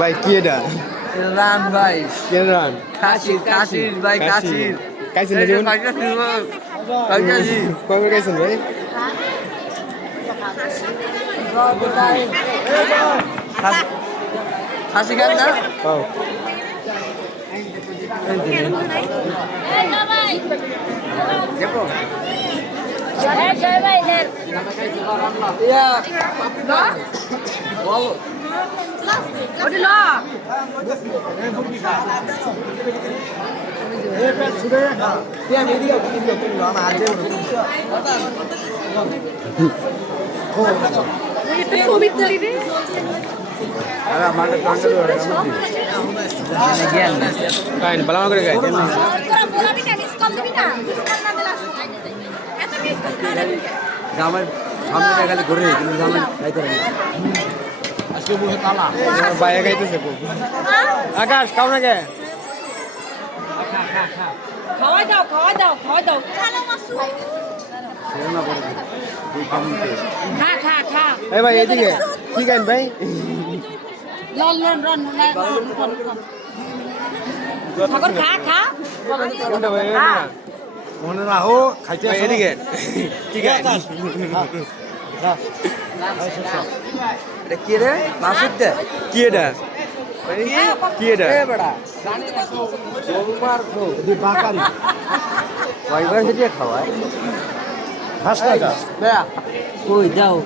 ভাই কি এটা রান ভাই কেন রান কাশির ভাই কাশির খাইছেন না জীবন কবে খাইছেন ভাই খাসি খান না ও দেখো খাইন বালা করে খাই দেন আমার সামনে খালি ঘুরে কিন্তু সামনে যাইতে পারি আজকে বসে তালা বাইরে খাইতেছে খুব আকাশ খাও না কে খাওয়াই দাও খাওয়াই দাও খাওয়াই দাও খা খা খা এই ভাই এদিকে কি খাইন ভাই লন লন রন ঠাকুর খা খা কোনটা ভাই মনে রাখো খাইতে ভাই এদিকে কি খাইন এটা কি রে মাসুদ দে কি এটা ভাই কি এটা এ বড়া সোমবার খো দি বাকারি কয়বার হেঁটে খাওয়ায় হাস লাগা কই দাও